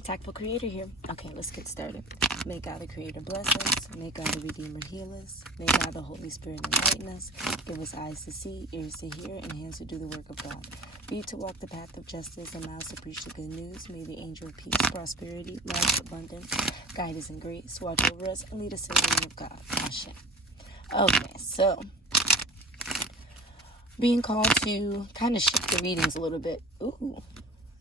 TAKful Creator here. Okay, let's get started. May God the Creator bless us. May God the Redeemer heal us. May God the Holy Spirit enlighten us. Give us eyes to see, ears to hear, and hands to do the work of God. Feet to walk the path of justice and mouths to preach the good news. May the angel of peace, prosperity, love, abundance, guide us in grace, watch over us, and lead us in the name of God. Ashe. Okay, so being called to kind of shift the readings a little bit. Ooh.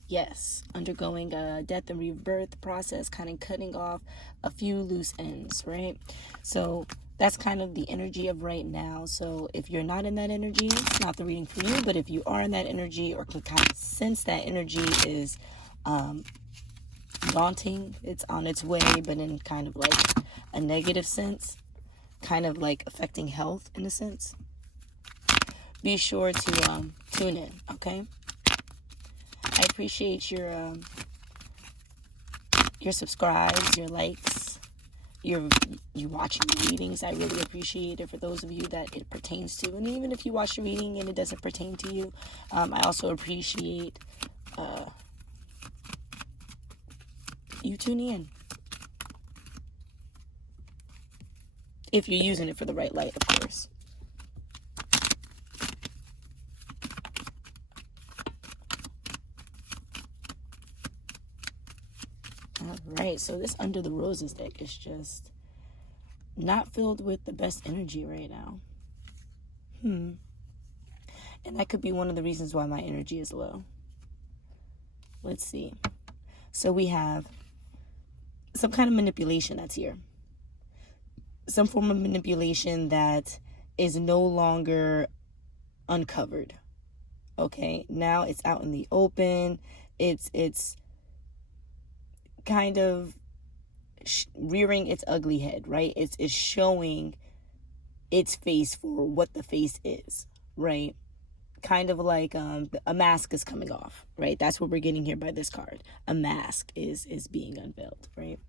Yes, undergoing a death and rebirth process, kind of cutting off a few loose ends, right? So that's kind of the energy of right now. So if you're not in that energy, it's not the reading for you. But if you are in that energy or can kind of sense that energy is daunting, it's on its way, but in kind of like a negative sense, kind of like affecting health in a sense, be sure to tune in, okay? I appreciate your subscribes, your likes, you watching the readings. I really appreciate it for those of you that it pertains to. And even if you watch the reading and it doesn't pertain to you, I also appreciate you tuning in. If you're using it for the right light, of course. Alright, so this Under the Roses deck is just not filled with the best energy right now. And that could be one of the reasons why my energy is low. Let's see. So we have some kind of manipulation that's here. Some form of manipulation that is no longer uncovered. Okay, now it's out in the open. It's kind of rearing its ugly head, right? It's showing its face for what the face is, right? Kind of like a mask is coming off, right? That's what we're getting here by this card. A mask is being unveiled, right?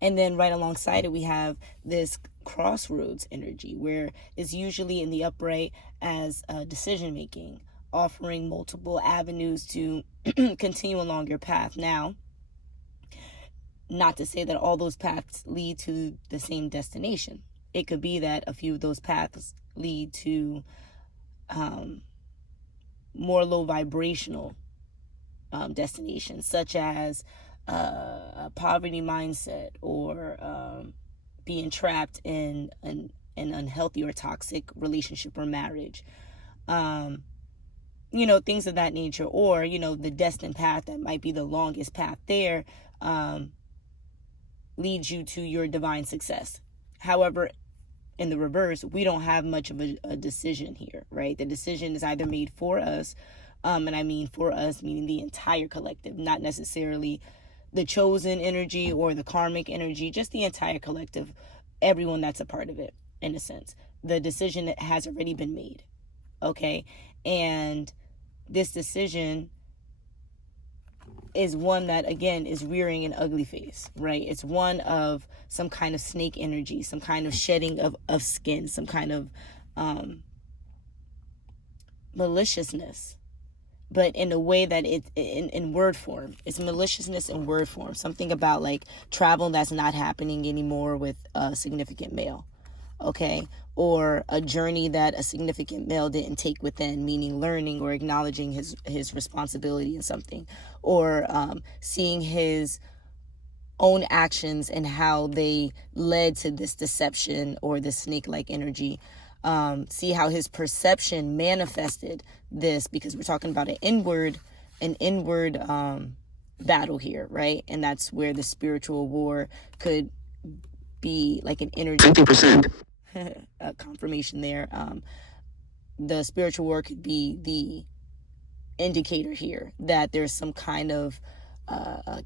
And then right alongside it, we have this crossroads energy, where it's usually in the upright as decision making, offering multiple avenues to continue along your path. Now, not to say that all those paths lead to the same destination. It could be that a few of those paths lead to more low vibrational destinations, such as a poverty mindset, or being trapped in an unhealthy or toxic relationship or marriage. Things of that nature. Or, the destined path that might be the longest path there leads you to your divine success. However, in the reverse, we don't have much of a decision here, right? The decision is either made for us, and I mean for us, meaning the entire collective, not necessarily the chosen energy or the karmic energy, just the entire collective, everyone that's a part of it, in a sense. The decision has already been made, okay? And this decision is one that, again, is rearing an ugly face, right? It's one of some kind of snake energy, some kind of shedding of skin, some kind of maliciousness, but in a way that it's in word form. It's maliciousness in word form. Something about like travel that's not happening anymore with a significant male, okay? Or a journey that a significant male didn't take within, meaning learning or acknowledging his responsibility in something, or seeing his own actions and how they led to this deception or this snake-like energy. See how his perception manifested this, because we're talking about an inward battle here, right? And that's where the spiritual war could be like an energy. 50%. A confirmation there. The spiritual war could be the indicator here that there's some kind of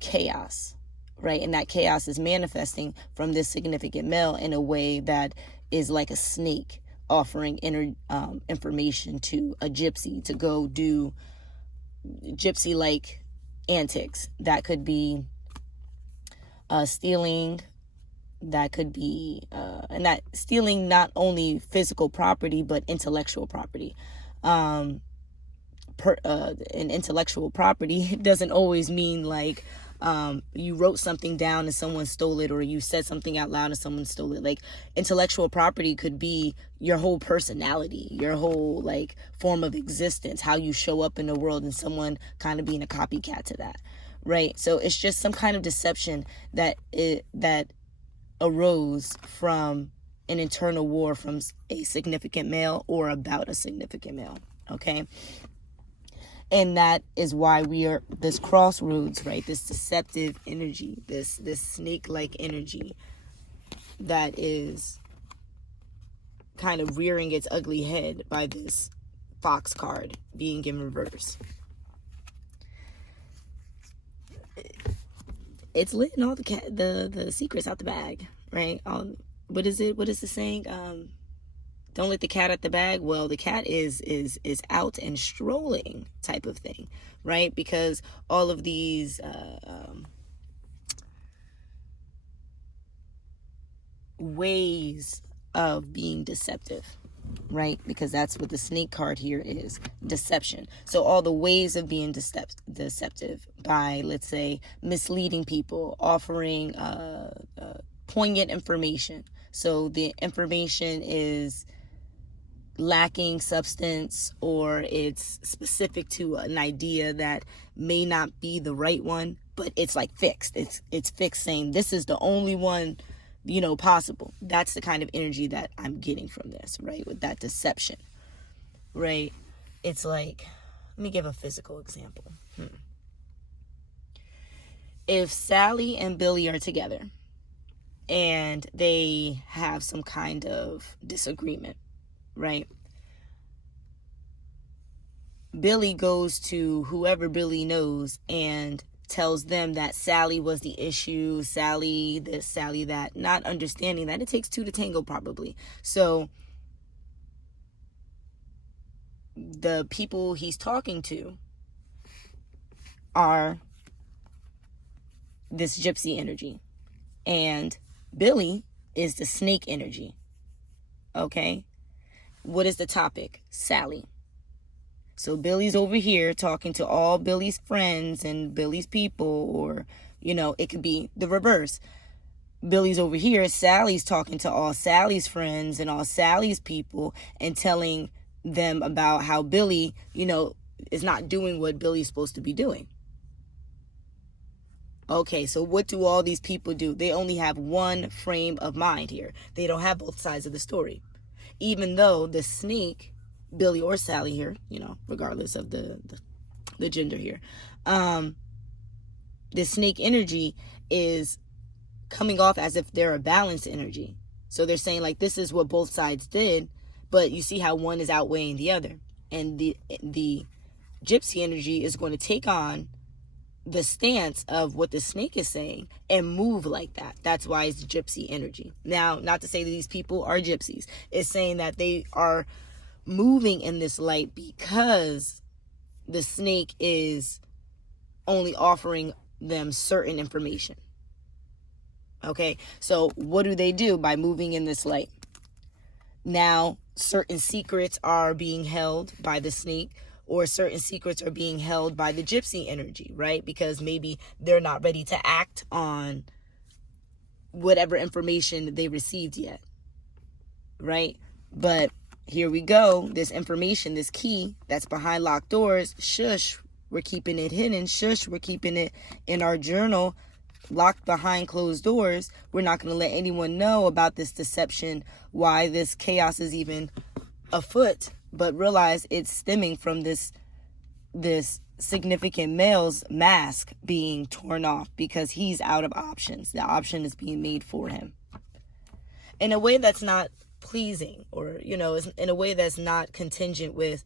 chaos, right? And that chaos is manifesting from this significant male in a way that is like a snake offering information to a gypsy to go do gypsy-like antics. That could be stealing. That could be, and that stealing not only physical property, but intellectual property. And intellectual property doesn't always mean like you wrote something down and someone stole it, or you said something out loud and someone stole it. Like, intellectual property could be your whole personality, your whole like form of existence, how you show up in the world, and someone kind of being a copycat to that, right? So it's just some kind of deception that arose from an internal war from a significant male or about a significant male, okay? And that is why we are this crossroads, right? This deceptive energy, this snake-like energy that is kind of rearing its ugly head by this fox card being in reverse. It's letting all the secrets out the bag, right? What is it? What is the saying? Don't let the cat out the bag. Well, the cat is out and strolling type of thing, right? Because all of these ways of being deceptive, right? Because that's what the snake card here is, deception. So all the ways of being deceptive by, let's say, misleading people, offering poignant information. So the information is lacking substance, or it's specific to an idea that may not be the right one, but it's like fixed. It's fixed, saying this is the only one, possible. That's the kind of energy that I'm getting from this, right? With that deception, right? It's like, let me give a physical example. If Sally and Billy are together and they have some kind of disagreement, right? Billy goes to whoever Billy knows and tells them that Sally was the issue, Sally this, Sally that, not understanding that it takes two to tango probably. So the people he's talking to are this gypsy energy, and Billy is the snake energy, okay? What is the topic? Sally. So Billy's over here talking to all Billy's friends and Billy's people, or, it could be the reverse. Billy's over here, Sally's talking to all Sally's friends and all Sally's people and telling them about how Billy, is not doing what Billy's supposed to be doing. Okay, so what do all these people do? They only have one frame of mind here. They don't have both sides of the story. Even though the snake, Billy or Sally here, regardless of the gender here, the snake energy is coming off as if they're a balanced energy. So they're saying, like, this is what both sides did, but you see how one is outweighing the other. And the gypsy energy is going to take on the stance of what the snake is saying and move like that. That's why it's gypsy energy. Now, not to say that these people are gypsies. It's saying that they are moving in this light because the snake is only offering them certain information. Okay, so what do they do by moving in this light? Now, certain secrets are being held by the snake, or certain secrets are being held by the gypsy energy, right? Because maybe they're not ready to act on whatever information they received yet, right? But here we go. This information, this key that's behind locked doors, shush, we're keeping it hidden. Shush, we're keeping it in our journal, locked behind closed doors. We're not going to let anyone know about this deception, why this chaos is even afoot. But realize it's stemming from this significant male's mask being torn off because he's out of options. The option is being made for him in a way that's not pleasing, or, in a way that's not contingent with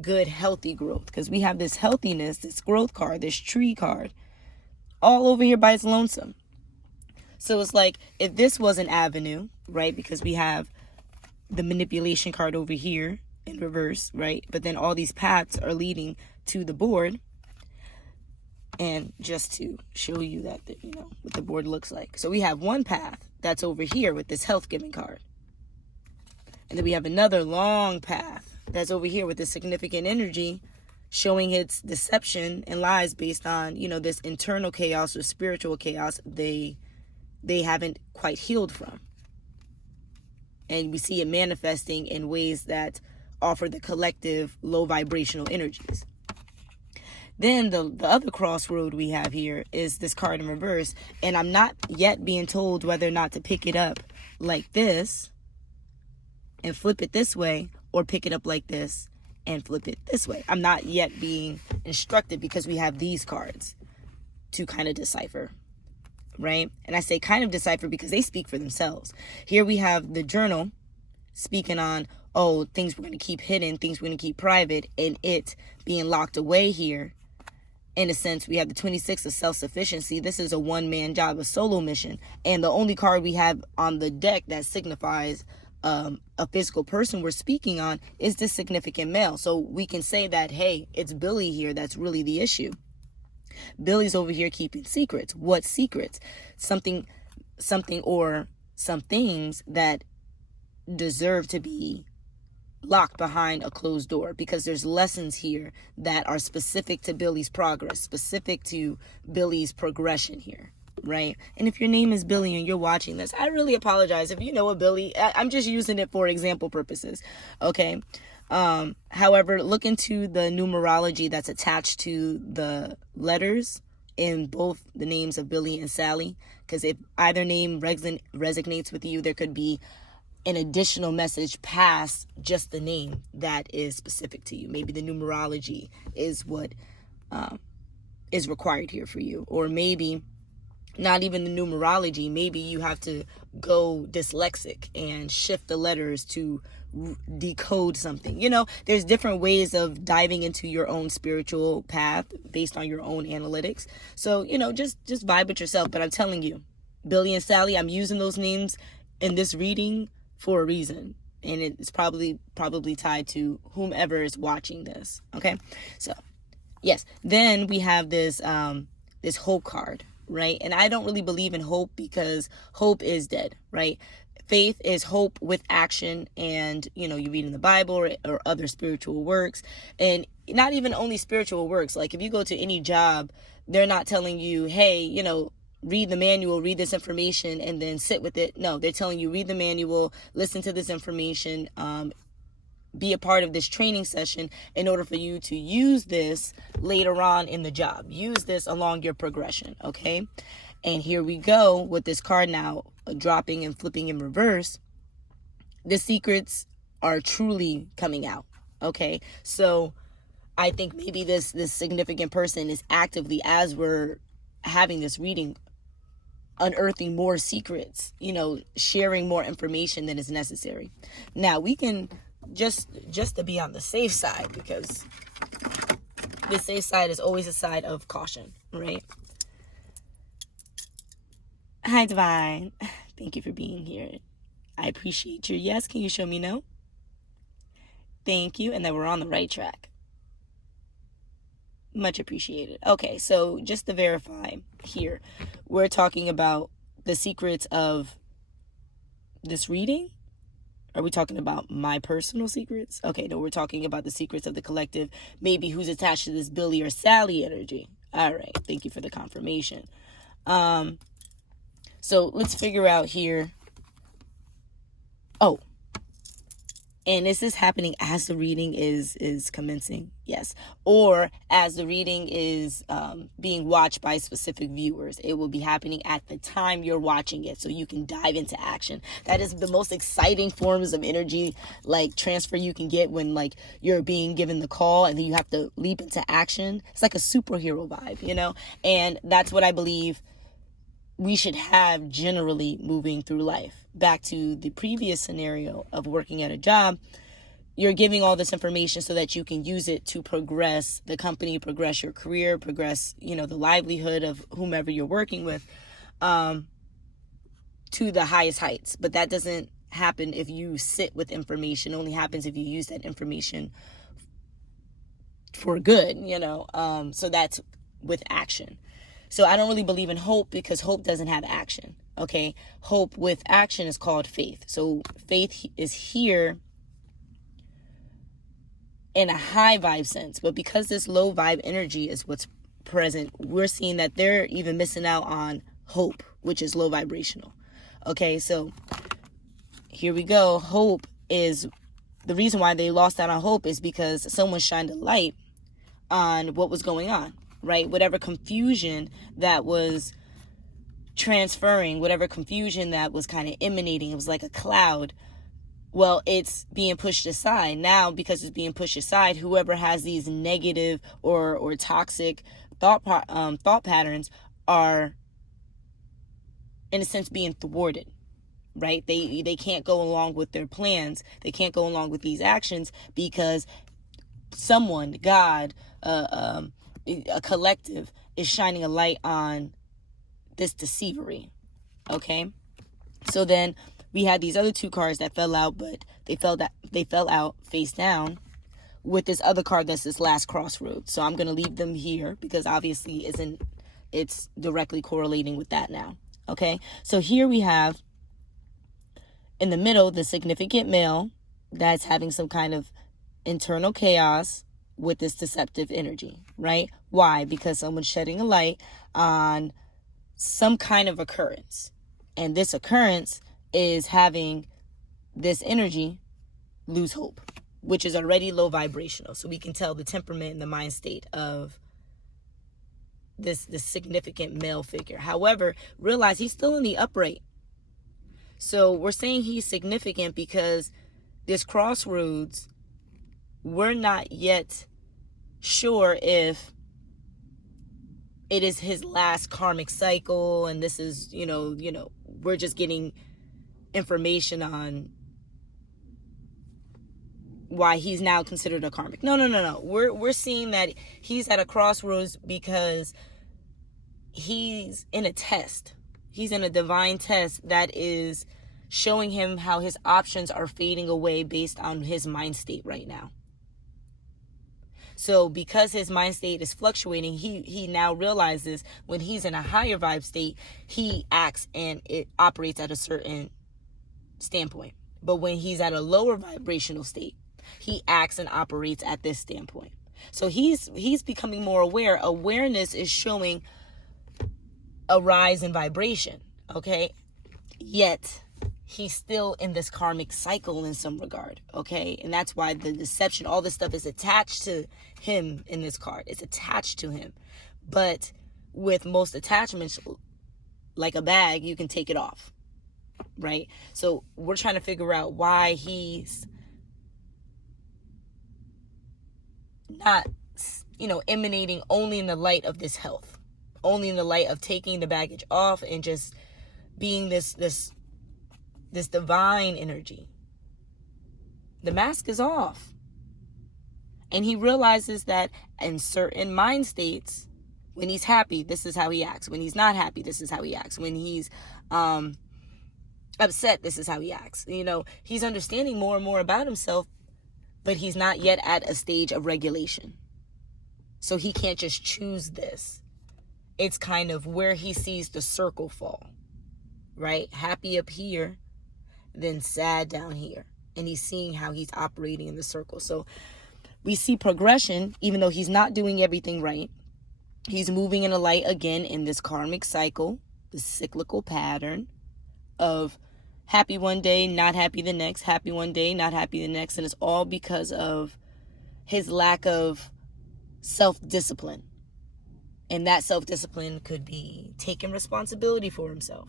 good, healthy growth. Because we have this healthiness, this growth card, this tree card, all over here by its lonesome. So it's like, if this was an avenue, right? Because we have the manipulation card over here in reverse, right? But then all these paths are leading to the board. And just to show you that, what the board looks like. So we have one path that's over here with this health giving card. And then we have another long path that's over here with this significant energy showing its deception and lies based on, this internal chaos or spiritual chaos they haven't quite healed from. And we see it manifesting in ways that offer the collective low vibrational energies. Then the other crossroad we have here is this card in reverse. And I'm not yet being told whether or not to pick it up like this and flip it this way, or pick it up like this and flip it this way. I'm not yet being instructed because we have these cards to kind of decipher, right? And I say kind of decipher because they speak for themselves. Here we have the journal speaking on, things we're going to keep hidden, things we're going to keep private, and it being locked away here. In a sense, we have the 26 of self-sufficiency. This is a one-man job, a solo mission. And the only card we have on the deck that signifies a physical person we're speaking on is the significant male. So we can say that, hey, it's Billy here that's really the issue. Billy's over here keeping secrets. What secrets? Something or some things that deserve to be locked behind a closed door, because there's lessons here that are specific to Billy's progress, specific to Billy's progression here, right? And if your name is Billy and you're watching this, I really apologize. If you know a Billy, I'm just using it for example purposes, okay? However, look into the numerology that's attached to the letters in both the names of Billy and Sally, because if either name resonates with you, there could be an additional message past just the name that is specific to you. Maybe the numerology is what is required here for you. Or maybe not even the numerology. Maybe you have to go dyslexic and shift the letters to decode something. There's different ways of diving into your own spiritual path based on your own analytics. So, just vibe with yourself. But I'm telling you, Billy and Sally, I'm using those names in this reading for a reason, and it's probably tied to whomever is watching this. Okay, so yes, then we have this this hope card, right? And I don't really believe in hope because hope is dead, right? Faith is hope with action, and you read in the Bible or other spiritual works, and not even only spiritual works. Like if you go to any job, they're not telling you, hey, read the manual, read this information, and then sit with it. No, they're telling you, read the manual, listen to this information, be a part of this training session in order for you to use this later on in the job. Use this along your progression, okay? And here we go with this card now, dropping and flipping in reverse. The secrets are truly coming out, okay? So I think maybe this significant person is actively, as we're having this reading, unearthing more secrets, sharing more information than is necessary. Now we can just to be on the safe side, because the safe side is always a side of caution, right? Hi, Divine. Thank you for being here. I appreciate your yes. Can you show me no? Thank you. And that we're on the right track. Much appreciated. Okay, so just to verify here, we're talking about the secrets of this reading. Are we talking about my personal secrets? Okay, no, we're talking about the secrets of the collective, maybe who's attached to this Billy or Sally energy. All right, thank you for the confirmation. So let's figure out here. And is this happening as the reading is commencing? Yes. Or as the reading is being watched by specific viewers. It will be happening at the time you're watching it, so you can dive into action. That is the most exciting forms of energy, like, transfer you can get when, like, you're being given the call and then you have to leap into action. It's like a superhero vibe, And that's what I believe we should have generally moving through life. Back to the previous scenario of working at a job, you're giving all this information so that you can use it to progress the company, progress your career, progress, the livelihood of whomever you're working with, to the highest heights. But that doesn't happen if you sit with information. It only happens if you use that information for good, so that's with action. So I don't really believe in hope because hope doesn't have action. Okay. Hope with action is called faith. So faith is here in a high vibe sense. But because this low vibe energy is what's present, we're seeing that they're even missing out on hope, which is low vibrational. Okay, so here we go. Hope is the reason why they lost out on hope is because someone shined a light on what was going on, right? Whatever confusion that was transferring, whatever confusion that was kind of emanating, it was like a cloud. Well, it's being pushed aside. Now, because it's being pushed aside, whoever has these negative or toxic thought patterns are, in a sense, being thwarted, right? They can't go along with their plans. They can't go along with these actions because someone, God, a collective is shining a light on this deceivery. Okay, so then we had these other two cards that fell out, but they fell out face down with this other card that's this last crossroads. So I'm gonna leave them here because obviously it's directly correlating with that now. Okay, so here we have in the middle the significant male that's having some kind of internal chaos with this deceptive energy, right? Why? Because someone's shedding a light on some kind of occurrence, and this occurrence is having this energy lose hope, which is already low vibrational. So we can tell the temperament and the mind state of this significant male figure. However, realize he's still in the upright. So we're saying he's significant because this crossroads, we're not yet sure if it is his last karmic cycle, and this is, we're just getting information on why he's now considered a karmic. No. We're seeing that he's at a crossroads because he's in a test. He's in a divine test that is showing him how his options are fading away based on his mind state right now. So because his mind state is fluctuating, he now realizes when he's in a higher vibe state, he acts and it operates at a certain standpoint. But when he's at a lower vibrational state, he acts and operates at this standpoint. So he's becoming more aware. Awareness is showing a rise in vibration, okay? Yet he's still in this karmic cycle in some regard, okay? And that's why the deception, all this stuff is attached to him in this card. It's attached to him. But with most attachments, like a bag, you can take it off, right? So we're trying to figure out why he's not, emanating only in the light of this health, only in the light of taking the baggage off and just being this divine energy. The mask is off. And he realizes that in certain mind states, when he's happy, this is how he acts. When he's not happy, this is how he acts. When he's upset, this is how he acts. He's understanding more and more about himself, but he's not yet at a stage of regulation. So he can't just choose this. It's kind of where he sees the circle fall, right? Happy up here, then sad down here. And he's seeing how he's operating in the circle. So we see progression, even though he's not doing everything right. He's moving in a light again in this karmic cycle, the cyclical pattern of happy one day, not happy the next, happy one day, not happy the next. And it's all because of his lack of self-discipline. And that self-discipline could be taking responsibility for himself,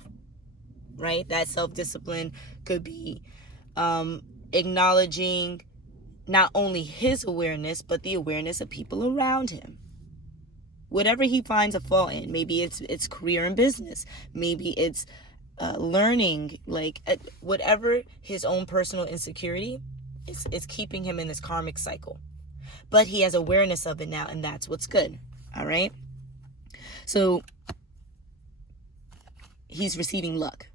right? That self-discipline could be acknowledging not only his awareness, but the awareness of people around him. Whatever he finds a fault in, maybe it's career and business, maybe it's learning, whatever his own personal insecurity is keeping him in this karmic cycle. But he has awareness of it now, and that's what's good. All right. So he's receiving luck.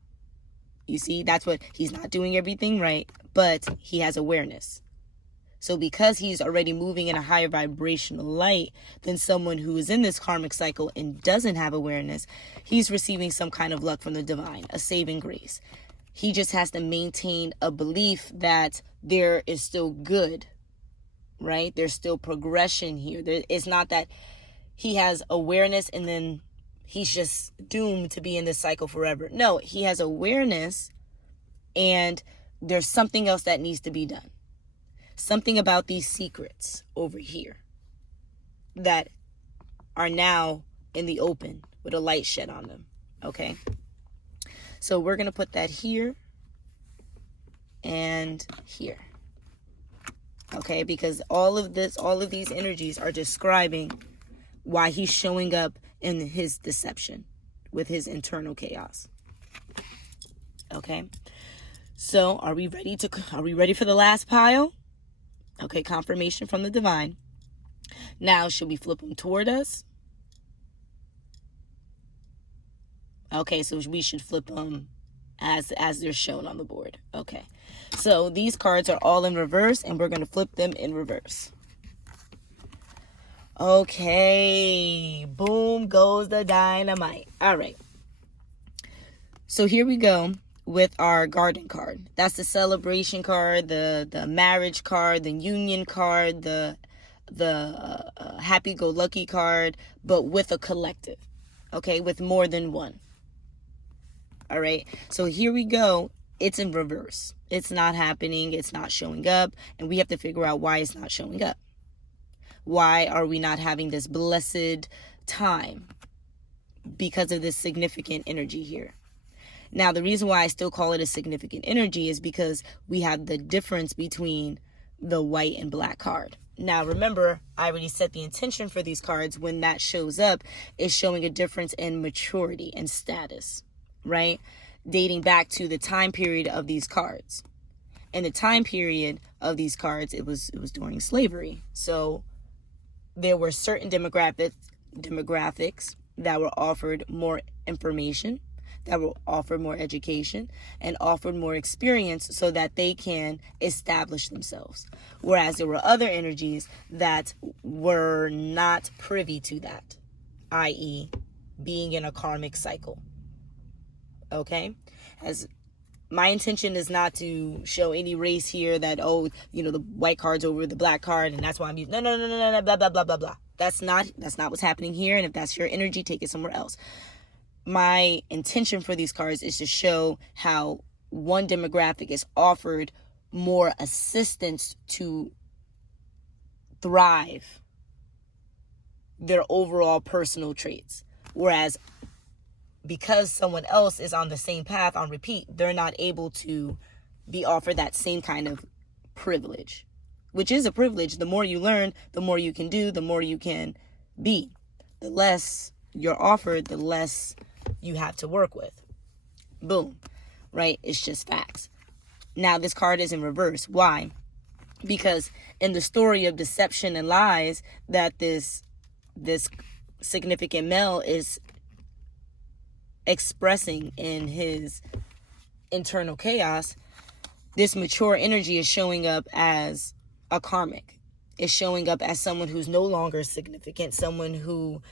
You see, that's what he's not doing everything right, but he has awareness. So because he's already moving in a higher vibrational light than someone who is in this karmic cycle and doesn't have awareness, he's receiving some kind of luck from the divine, a saving grace. He just has to maintain a belief that there is still good right? There's still progression here. It's not that he has awareness and then he's just doomed to be in this cycle forever. No, he has awareness and there's something else that needs to be done. Something about these secrets over here that are now in the open with a light shed on them. Okay? So we're going to put that here and here. Okay? Because all of these energies are describing why he's showing up in his deception with his internal chaos. Okay? So, are we ready for the last pile? Okay, confirmation from the divine. Now, should we flip them toward us? Okay, so we should flip them as they're shown on the board. Okay. So, these cards are all in reverse and we're going to flip them in reverse. Okay, boom goes the dynamite. All right. So here we go with our garden card. That's the celebration card, the marriage card, the union card, the happy-go-lucky card, but with a collective. Okay, with more than one. All right. So here we go. It's in reverse. It's not happening. It's not showing up, and we have to figure out why it's not showing up. Why are we not having this blessed time? Because of this significant energy here. Now, the reason why I still call it a significant energy is because we have the difference between the white and black card. Now, remember, I already set the intention for these cards. When that shows up, it's showing a difference in maturity and status, right? Dating back to the time period of these cards. In the time period of these cards, it was during slavery. So there were certain demographics that were offered more information, that were offered more education, and offered more experience so that they can establish themselves. Whereas there were other energies that were not privy to that, i.e., being in a karmic cycle. Okay? As my intention is not to show any race here that, the white card's over the black card and that's why I'm using, no, blah, blah, blah, blah, blah. That's not what's happening here. And if that's your energy, take it somewhere else. My intention for these cards is to show how one demographic is offered more assistance to thrive their overall personal traits. Whereas because someone else is on the same path on repeat, they're not able to be offered that same kind of privilege, which is a privilege. The more you learn, the more you can do, the more you can be. The less you're offered, the less you have to work with. Boom. Right? It's just facts. Now, this card is in reverse. Why? Because in the story of deception and lies that this significant male is expressing in his internal chaos, this mature energy is showing up as a karmic. It's showing up as someone who's no longer significant, someone who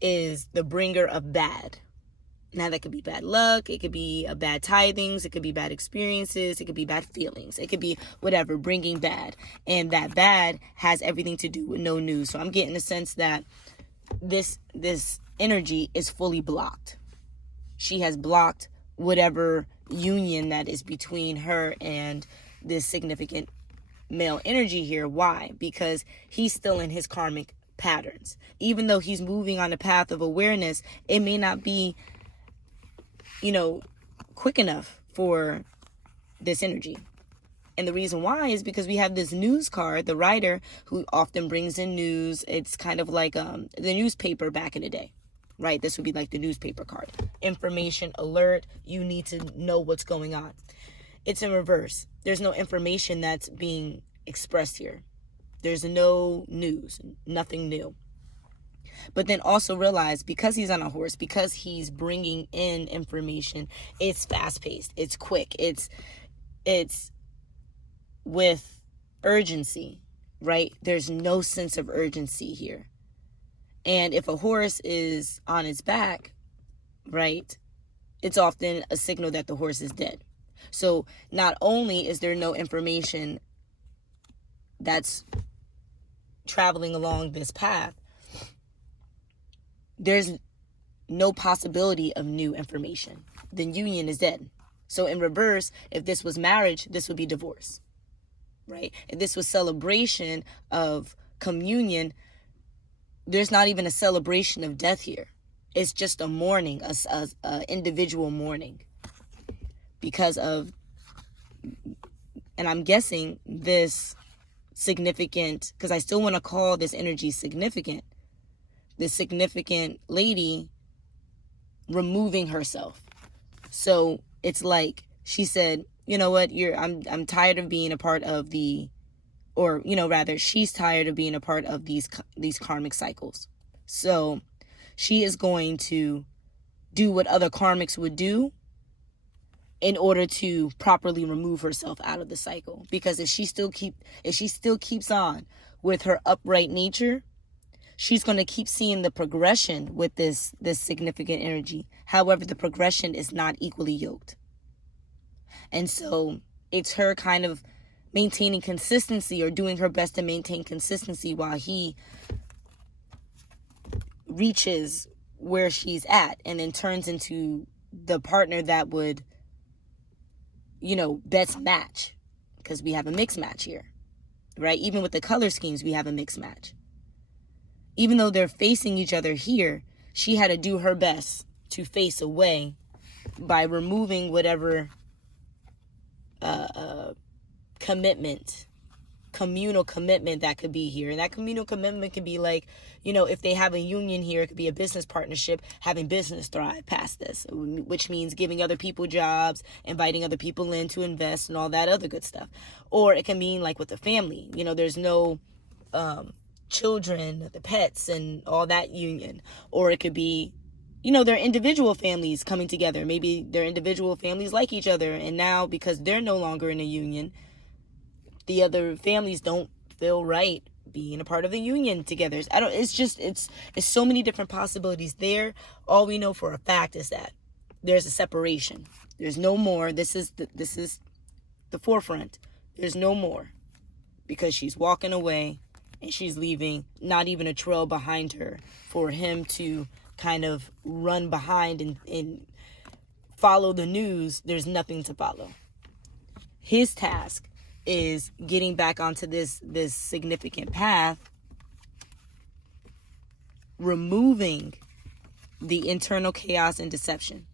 is the bringer of bad. Now, that could be bad luck, it could be bad tidings, it could be bad experiences, it could be bad feelings, it could be whatever, bringing bad. And that bad has everything to do with no news. So I'm getting the sense that this energy is fully blocked. She has blocked whatever union that is between her and this significant male energy here. Why? Because he's still in his karmic patterns. Even though he's moving on the path of awareness, it may not be, quick enough for this energy. And the reason why is because we have this news card, the writer, who often brings in news. It's kind of like the newspaper back in the day. Right? This would be like the newspaper card. Information alert. You need to know what's going on. It's in reverse. There's no information that's being expressed here. There's no news, nothing new. But then also realize, because he's on a horse, because he's bringing in information, it's fast-paced, it's quick, it's with urgency, right? There's no sense of urgency here. And if a horse is on its back, right, it's often a signal that the horse is dead. So not only is there no information that's traveling along this path, there's no possibility of new information. The union is dead. So in reverse, if this was marriage, this would be divorce, right? If this was celebration of communion, there's not even a celebration of death here. It's just a mourning, a individual mourning, because of, and I'm guessing this significant, because I still want to call this energy significant, this significant lady removing herself. So it's like she said, you know what, I'm tired of being a part of the, or, you know, rather, she's tired of being a part of these karmic cycles. So she is going to do what other karmics would do in order to properly remove herself out of the cycle. Because if she still keeps on with her upright nature, she's going to keep seeing the progression with this significant energy. However, the progression is not equally yoked. And so it's her kind of maintaining consistency, or doing her best to maintain consistency, while he reaches where she's at and then turns into the partner that would, you know, best match. Because we have a mixed match here, right? Even with the color schemes, we have a mixed match. Even though they're facing each other here, she had to do her best to face away by removing whatever communal commitment that could be here. And that communal commitment could be like, you know, if they have a union here, it could be a business partnership, having business thrive past this, which means giving other people jobs, inviting other people in to invest, and all that other good stuff. Or it can mean like with the family, you know, there's no children, the pets, and all that union. Or it could be, you know, their individual families coming together. Maybe their individual families like each other, and now because they're no longer in a union, the other families don't feel right being a part of the union together. It's so many different possibilities there. All we know for a fact is that there's a separation. There's no more. This is the forefront. There's no more, because she's walking away and she's leaving not even a trail behind her for him to kind of run behind and follow the news. There's nothing to follow. His task is getting back onto this significant path, removing the internal chaos and deception,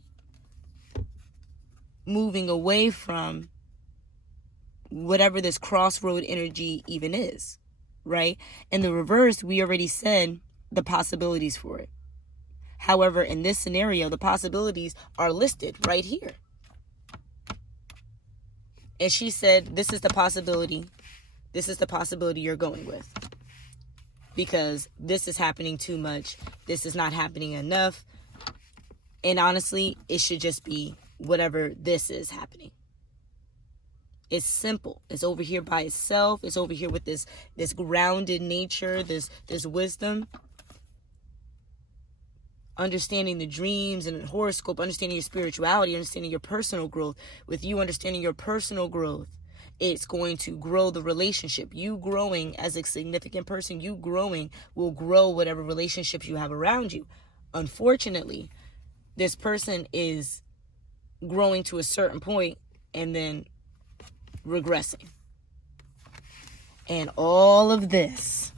moving away from whatever this crossroad energy even is, right? In the reverse, we already said the possibilities for it. However, in this scenario, the possibilities are listed right here. And she said, this is the possibility. This is the possibility you're going with. Because this is happening too much. This is not happening enough. And honestly, it should just be whatever this is happening. It's simple. It's over here by itself. It's over here with this grounded nature, this wisdom. Understanding the dreams and the horoscope, understanding your spirituality, understanding your personal growth. With you understanding your personal growth, it's going to grow the relationship. You growing as a significant person, you growing will grow whatever relationships you have around you. Unfortunately, this person is growing to a certain point and then regressing. And all this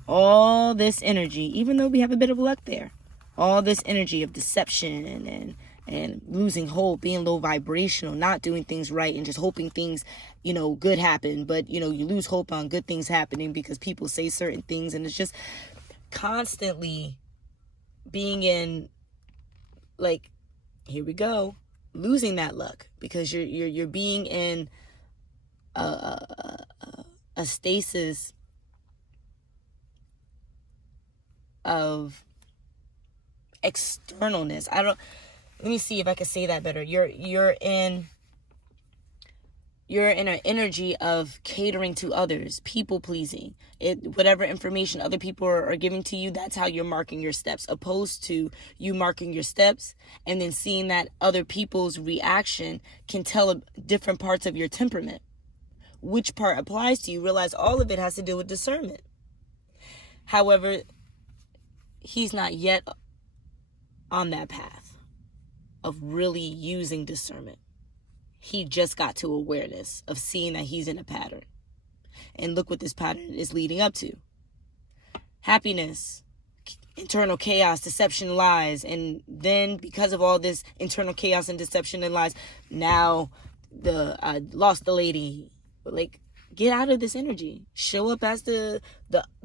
energy, even though we have a bit of luck there, all this energy of deception and losing hope, being low vibrational, not doing things right, and just hoping things, you know, good happen. But, you know, you lose hope on good things happening because people say certain things. And it's just constantly being in, like, here we go, losing that luck because you're being in a stasis of externalness. Let me see if I can say that better. You're in an energy of catering to others, people pleasing. Whatever information other people are giving to you, that's how you're marking your steps, opposed to you marking your steps and then seeing that other people's reaction can tell different parts of your temperament. Which part applies to you? Realize all of it has to do with discernment. However, he's not yet on that path of really using discernment. He just got to awareness of seeing that he's in a pattern. And look what this pattern is leading up to. Happiness, internal chaos, deception, lies. And then because of all this internal chaos and deception and lies, now I lost the lady. Like, get out of this energy. Show up as the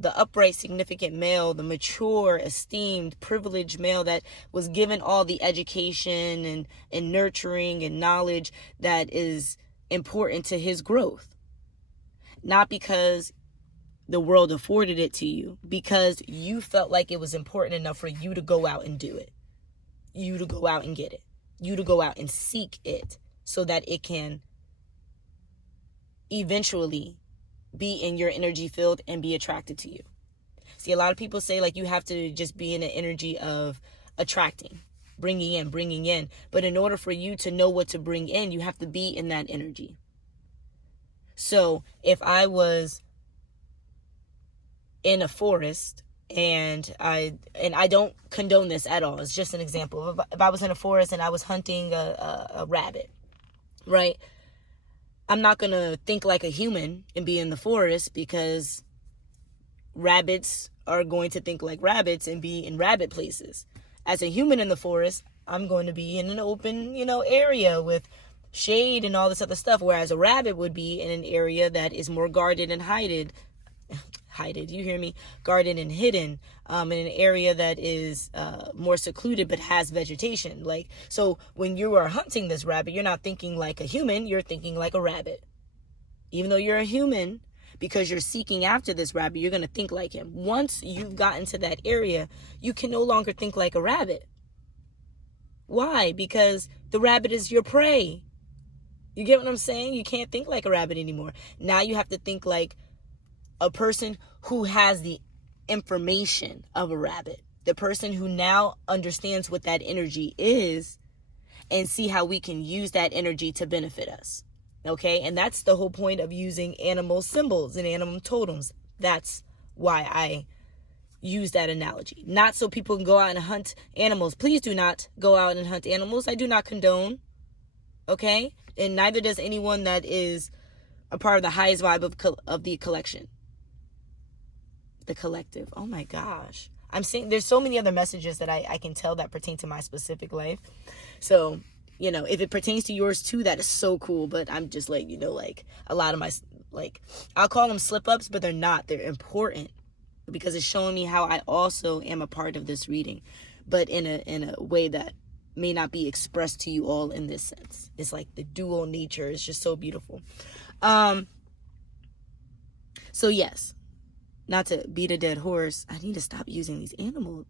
upright, significant male, the mature, esteemed, privileged male that was given all the education and nurturing and knowledge that is important to his growth. Not because the world afforded it to you, because you felt like it was important enough for you to go out and do it. You to go out and get it. You to go out and seek it so that it can eventually be in your energy field and be attracted to you. See, a lot of people say like you have to just be in an energy of attracting, bringing in. But in order for you to know what to bring in, you have to be in that energy. So if I was in a forest, and I don't condone this at all, it's just an example. If I was in a forest and I was hunting a rabbit, right? I'm not going to think like a human and be in the forest, because rabbits are going to think like rabbits and be in rabbit places. As a human in the forest, I'm going to be in an open, area with shade and all this other stuff, whereas a rabbit would be in an area that is more guarded and guarded and hidden, in an area that is more secluded but has vegetation. Like, so when you are hunting this rabbit, you're not thinking like a human, you're thinking like a rabbit. Even though you're a human, because you're seeking after this rabbit, you're going to think like him. Once you've gotten to that area, you can no longer think like a rabbit. Why? Because the rabbit is your prey. You get what I'm saying? You can't think like a rabbit anymore. Now you have to think like a person who has the information of a rabbit. The person who now understands what that energy is and see how we can use that energy to benefit us. Okay? And that's the whole point of using animal symbols and animal totems. That's why I use that analogy. Not so people can go out and hunt animals. Please do not go out and hunt animals. I do not condone. Okay? And neither does anyone that is a part of the highest vibe of the collection. The collective. Oh my gosh. I'm saying there's so many other messages that I can tell that pertain to my specific life. So, if it pertains to yours too, that is so cool. But I'm just like, like a lot of my, like, I'll call them slip ups, but they're not. They're important because it's showing me how I also am a part of this reading, but in a way that may not be expressed to you all in this sense. It's like the dual nature is just so beautiful. So yes, not to beat a dead horse, I need to stop using these animal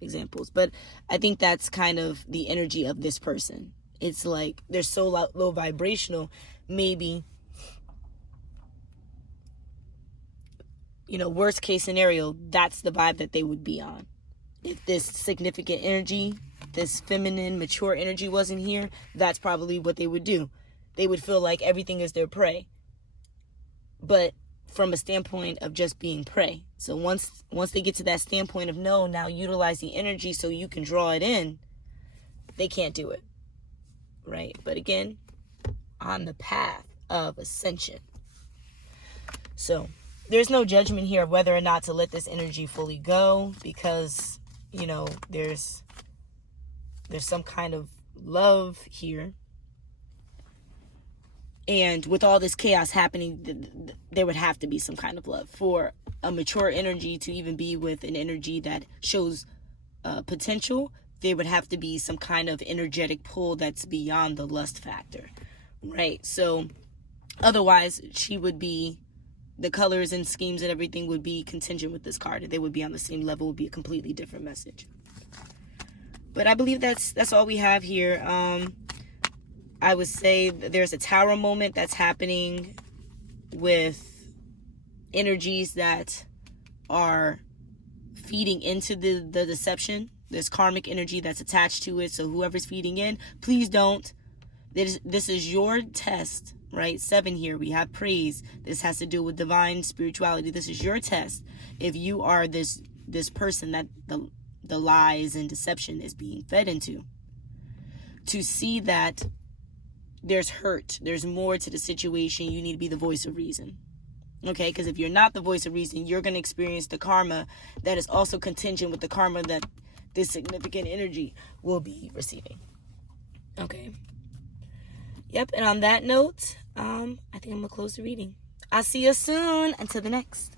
examples, but I think that's kind of the energy of this person. It's like they're so low vibrational, maybe, worst case scenario, that's the vibe that they would be on. If this significant energy, this feminine, mature energy wasn't here, that's probably what they would do. They would feel like everything is their prey. But from a standpoint of just being prey. So once they get to that standpoint of no, now utilize the energy so you can draw it in, they can't do it. Right? But again, on the path of ascension. So there's no judgment here of whether or not to let this energy fully go, because, there's some kind of love here. And with all this chaos happening, there would have to be some kind of love for a mature energy to even be with an energy that shows potential. There would have to be some kind of energetic pull that's beyond the lust factor, right? So otherwise, the colors and schemes and everything would be contingent with this card. They would be on the same level, would be a completely different message. But I believe that's all we have here. I would say there's a tower moment that's happening with energies that are feeding into the deception. There's karmic energy that's attached to it. So whoever's feeding in, please don't. This is your test, right? 7 here, we have praise. This has to do with divine spirituality. This is your test. If you are this person that the lies and deception is being fed into, to see that there's hurt, there's more to the situation. You need to be the voice of reason. Okay, because if you're not the voice of reason, you're going to experience the karma that is also contingent with the karma that this significant energy will be receiving. Okay. Yep, and on that note, I think I'm going to close the reading. I'll see you soon. Until the next.